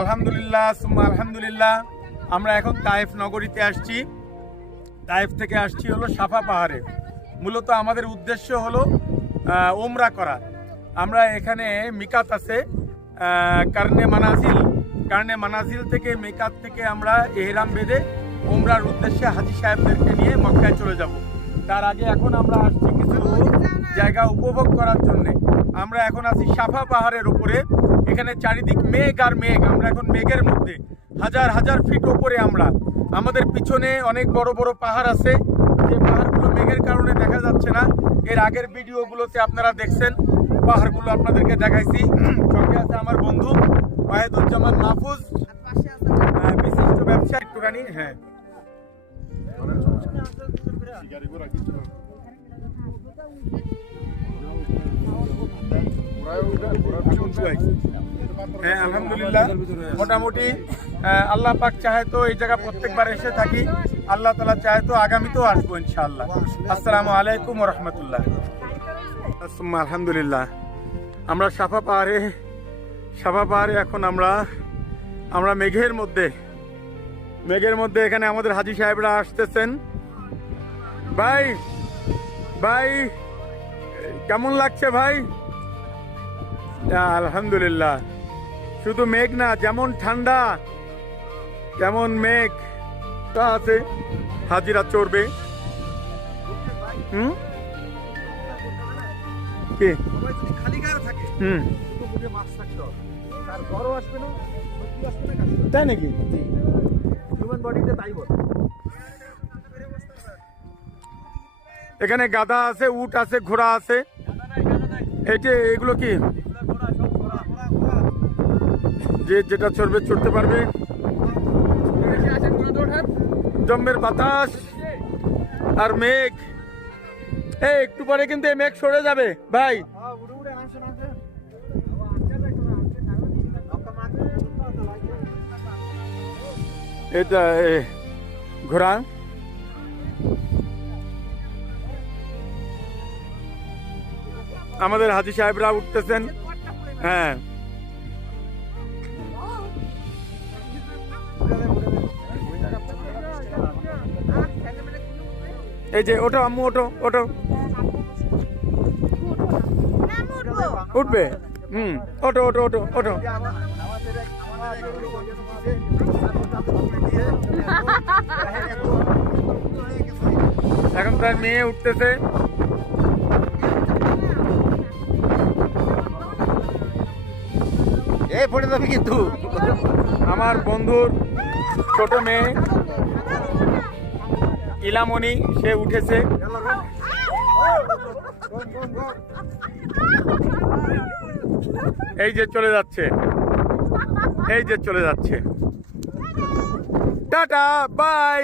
আলহামদুলিল্লাহ আলহামদুলিল্লাহ। আমরা এখন তায়েফ নগরীতে আসছি। তায়েফ থেকে আসছি হলো সাফা পাহাড়ে। মূলত আমাদের উদ্দেশ্য হলো ওমরা করা। আমরা এখানে মিকাত আছে কারণে মানাজিল থেকে মিকাত থেকে আমরা এহরাম বেঁধে ওমরার উদ্দেশ্যে হাজী সাহেবদেরকে নিয়ে মক্কায় চলে যাব। তার আগে এখন আমরা আসছি কিছু জায়গা উপভোগ করার জন্য। আমরা এখন আছি সাফা পাহাড়ের উপরে। এখানে চারিদিক মেঘ আর মেঘ। আমরা এখন মেঘের মধ্যে, হাজার হাজার ফিট উপরে আমরা। আমাদের পিছনে অনেক বড় বড় পাহাড় আছে, যে পাহাড়গুলো মেঘের কারণে দেখা যাচ্ছে না। এর আগের ভিডিওগুলোতে আপনারা দেখছেন, পাহাড়গুলো আপনাদেরকে দেখাইছি। সঙ্গে আছে আমার বন্ধু ওয়াহিদুজ্জামান মাহফুজ, বিশিষ্ট ব্যবসায়ী। একটুখানি হ্যাঁ হ্যাঁ আলহামদুলিল্লাহ। মোটামুটি আল্লাহ পাক চাহে তো এই জায়গা প্রত্যেকবার এসে থাকি, আল্লাহ তাআলা চাহে তো আগামীতেও আসবো ইনশাআল্লাহ। আসসালামু আলাইকুম ওয়া রাহমাতুল্লাহ। আলহামদুলিল্লাহ, আমরা সাফা পাহাড়ে এখন আমরা মেঘের মধ্যে এখানে আমাদের হাজী সাহেবরা আসতেছেন। ভাই কেমন লাগছে ভাই? আলহামদুলিল্লাহ। শুধু মেঘ না, যেমন ঠান্ডা তেমন মেঘ তা আছে। হাজিরা চড়বে। কি তাই নাকি? এখানে গাধা আছে, উট আছে, ঘোড়া আছে। এগুলো কি যেটা চড়তে পারবে। জম্মের বাতাস আর মেঘ। একটু পরে কিন্তু এই মেঘ সরে যাবে ভাই। এটা ঘোড়া। আমাদের হাজী সাহেবরা উঠতেছেন। হ্যাঁ এই যে ওটো আম্মু, ওটো উঠবে। ওটো এখন তার মেয়ে উঠতেছে। পড়ে যাবে কিন্তু। আমার বন্ধুর ছোট মেয়ে ইলামনি, সে উঠেছে। এই যে চলে যাচ্ছে। Tata bye.